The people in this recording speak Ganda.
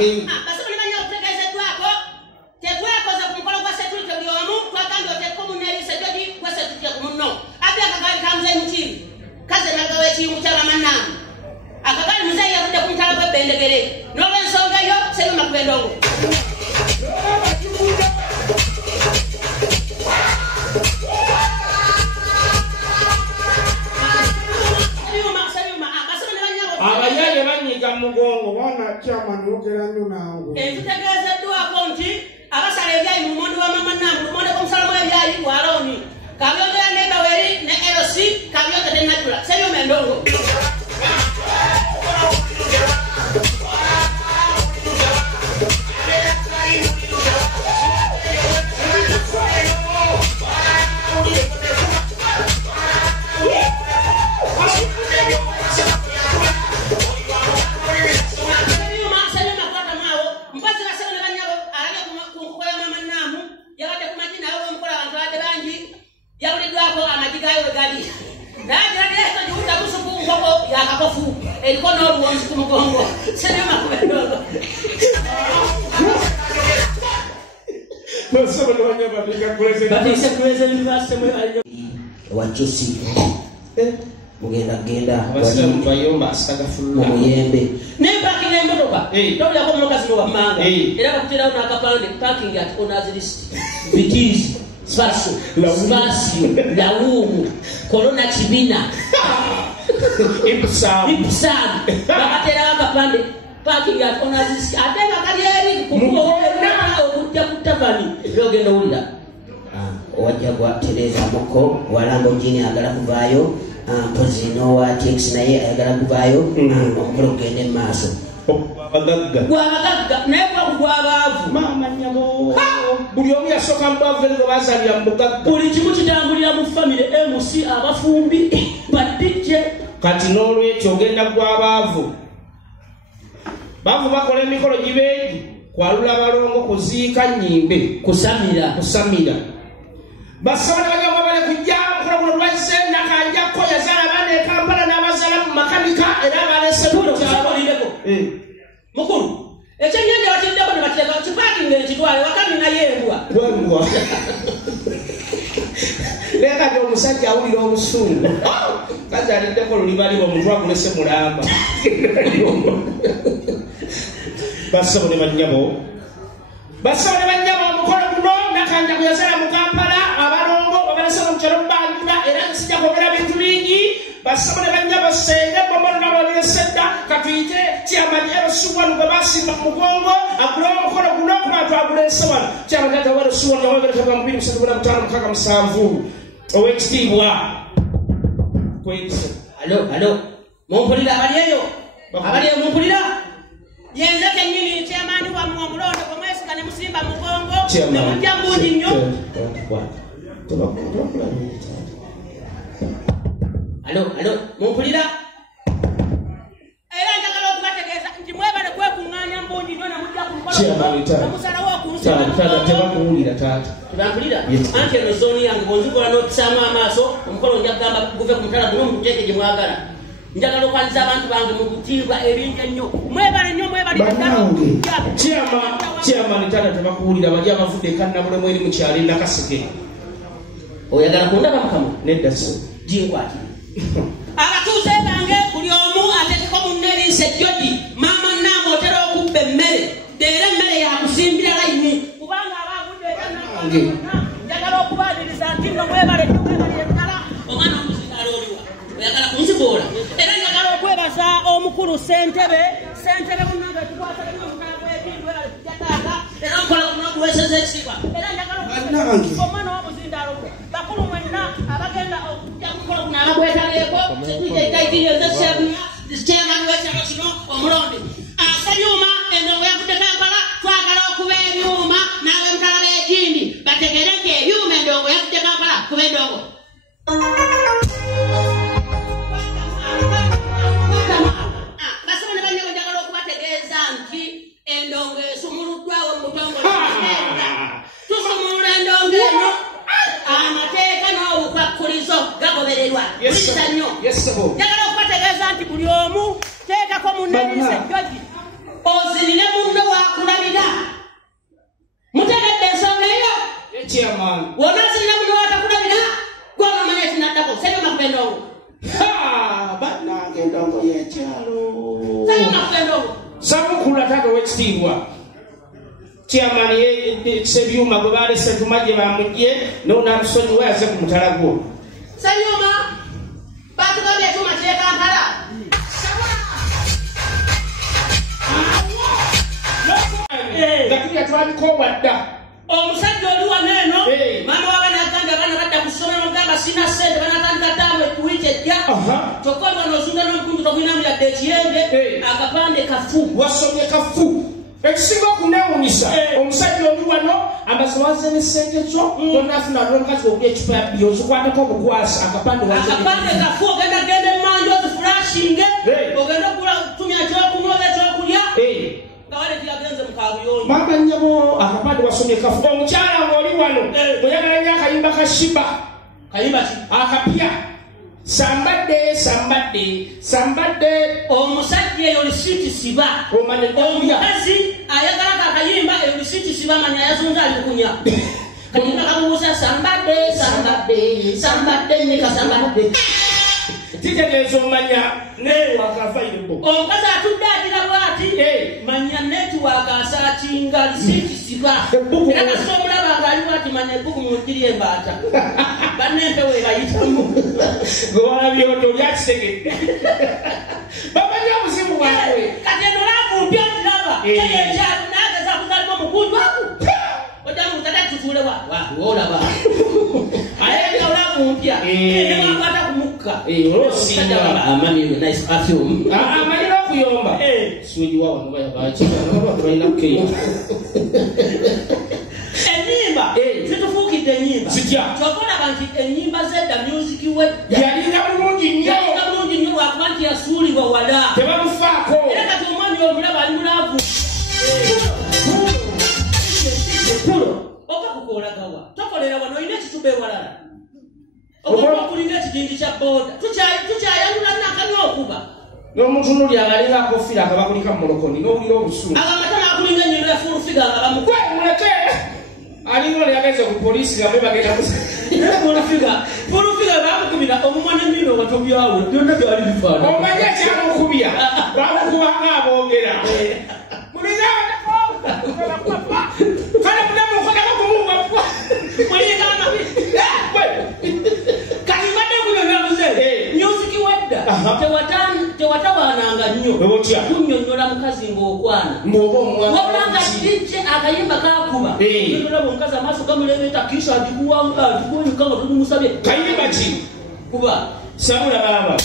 Amen. Basi mlimanya kutegeza twako. Tekweko za kumkola kwa setuli tebyomu kwa kando tekomu neli sejodi kwa setuli kumuno. Abya kakali kamze mchini. Kaze nagawe chimu chala manamu. Akakali mzee yakuja kumtala kwa bendegere. Nobe nsonga yo seluma kubendongo. Abayale banyiga mugongo wana chama nogera nyo nangu. Tutegeze dua konti abasale ebyayi mu mondo wa mama nangu mu mondo komsalamu ebyayi waloni. Kabyoga neba weri ne LC kabyoga de natural. Seyo mendongo. Yakakofu elikono ruwanzi kumugongo selema kubendolo Nasema ndo wanyama kuleze batise kuleze university mwe alio wachusi mugenda abasira mbayomba asitagafulula muyembe ne parking ne motoka tobya ko motoka zino bamanga era bakutera una akapande parking at owners list vitis spaso spasio laumu corona chibina Ipsam. Bakatera akapande parking at owners list atema kalieri kuko na okujja kutabani yogenda ulira wajja kwa Tereza Moko walambo jini agala kuvayo pozino wa TX naye agala kuvayo omukolo gende maaso abagagga nebwa kugwabavu mama nyabo buli omu yasoka mbavu ero bazalira mu bugagga buli kimu kitambulira mu family MC abafumbi badije kati n'olwekyo ogenda gw'abaavu baavu bakola emikolo gibeegi kwalula balongo kuziika nnyimbe kusamira basaba n'abanyama bale kujja mukolo guno lwazze nakanjako yazaala abaana e Kampala n'abazaala mu makanika era balese mukyalolireko mukulu ekyenyanja watiddeko ne bateeka kipakinga ekitwale wakami nayembwa wembwa leka ti omusajja awulira obusungu kazaliddeko lulibaliwa omutwe agulese mulamba basabo ne bannyabo omukolo guno nakanja kuyazaala mu Kampala abalongo babalese mu kyalo Banjula era nsijja kwogera bintu bingi basabo ne bannyabo senge bomono nabalessedda katuyite kyamani erosuwanu gwe basimba mu mugongo agule omukolo guno kubantu agulese wano kyamani atawarosuwanu nawageretaka mu 275 owekitiibwa kwekise alo mumpulira abalieyo abalieyo mumpulira yenze kenyini kyamani wa muomulondo komwesika ne musimba mugongo ne mujja mbungi nnyo alo mumpulira era njagala okubategeeza nti mwebale kwekuŋŋaanya mbungi nnyo ne mujja ku mukolo omusalawo tebakuwulira taata tebampulira anti eno zooni yange bwonzikola n'otusaamu amaaso omukolo nja kugamba guve ku mutala guno mukuteeke gye mwagala njagala okwaniriza abantu bange mu butiibwa ebingi ennyo mwebale nnyo kyamani taata tebakuwulira bali abavudde ekannabulemu eri mu kyalo Nakaseke oyagala kundaba mukama nedda so jinkwati abatuuze bange buli omu ateekeko munneri sejjodi maama nange otera okubba emmere era emmere yakusimbira layini kubanga abavudde ekannabulemu njagala okubaaniriza nti nno mwebale ettala omwana omuzindaala oliwa oyagala kunziboola era njagala okwebaza omukulu ssentebe munnange tukwasalamu omukaaga w'ebintu era jataata era omukola guno oguweeseza ekitiibwa era njagala omwana w'omuzindaalo gwe bakulu mwenna abagenda okujja kukola guno abagwetaleeko sekuyitaitaitiyo chairman w'ekyalo kino omulonde Sayuma eno weyavudde Kampala twagala okuba ebyuma naawe mutala b'egindi bategereke ebyuma endongo yavudde Kampala kuba endongo basaba ne bannyo njagala okubategeeza nti endongo esumuluddwawo mu butongole tusumulula endongo eno amateeka n'obukwakulizo gagobererwa kulisa nnyo njagala okubategeeza nti buli omu teekako munneriisa jjogi ozirire munno wa chalo Sayoma kwendo. Samukula tato wekitiibwa chairman sebyuma gwe balese tumaje bamujje n'onamusonyiwa yaze ku mutala gwo Sayoma batugambye tuma kye Kampala. nga tulya twaliko wadda Omusajja oli wano eno maama w'abaana agambye abaana badda ku ssomero mugamba sina ssente banatandika taabwe kuwiiki ejja kyokka oli wano ozunda n'omukundu togulinamu yadde ekiyembe akapande kafu wasomye kafu ekisinga okuneewunyisa omusajja oli wano ambazi waze n'essente zo tonafuna n'omukazi okulya ekipa ya bbiyo ozikwateko obukwasa akapande kafu ogenda genda emmanja ozifurashinge ogenda okutumya ekyokunywa oba ekyokulya mama nyabo akapande wasomye kafu omukyala ng'oli wano oyagala nnyo akayimba ka shiba kayimba ki akapya sambadde omusajja eyo lisiiti siba omukazi ayagala kakayimba eyo lisiiti siba manya yazunza alikunya kayimba kamubuusa sambadde nekasambadde kitegeeza omanya newakafaibo omukazi atudde agira bwati manya netiwaaka asaakinga lisiiti siba era kasita omulaba ngaali bwati manya ebbuku mujiri embaata bannempewo ebayitamu gwewalabye oto olyakitegedde bamanya obuzibu bwabwe kati eno laakumpya otiraba eyekyalo naageza kuzalima omukundu aku ojamu tatatutuule olaba ayenga olaakumpya newakwata ku mukka amalira okuyomba siwegiwawabalina enyimba zitufuukidde enyimba kyokolaba nti enyimba zedda music wedda yalinga bulungi nnyo lwakuba nti yasuulibwa wala tebamufaako era kati omwami omulaba ali mulaavu oba kukolagawa tokolera wano olina ekituba ewalala omuntu okulinga ekijinji kya booda tukyayalula nakani okuba n'omuntu nuli abalinga akofiira akabakulika mumulokoni n'owulira obusungu abamatama akulinga ennyendo ya fulufiga nga bamukwe muleke alinga oli yageze ku polisi gamwe bagenda fulufiga bamukubira omumwa n'ennyindo nga tobyawula byonna byali bifaana omanye ekyamukubya bamukubanga aboogera mulinga kale munamukodako kumuwa mulinga kalimbadde kubyo byabuze music wedda tewatawaananga nnyo kunnyonnyola mukazi ng'okwana wabula nga dijje akayimba kakuba olaba omukazi amaaso gamulebeeta kisha agikuwanyuka nga tolimusabye kayimba ki kuba sabula baba